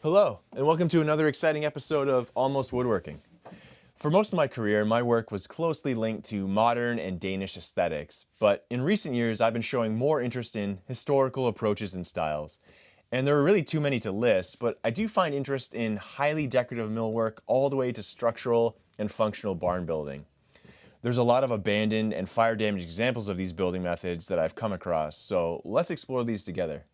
Hello, and welcome to another exciting episode of Almost Woodworking. For most of my career, my work was closely linked to modern and Danish aesthetics, but in recent years I've been showing more interest in historical approaches and styles. And there are really too many to list, but I do find interest in highly decorative millwork all the way to structural and functional barn building. There's a lot of abandoned and fire damaged examples of these building methods that I've come across, so let's explore these together.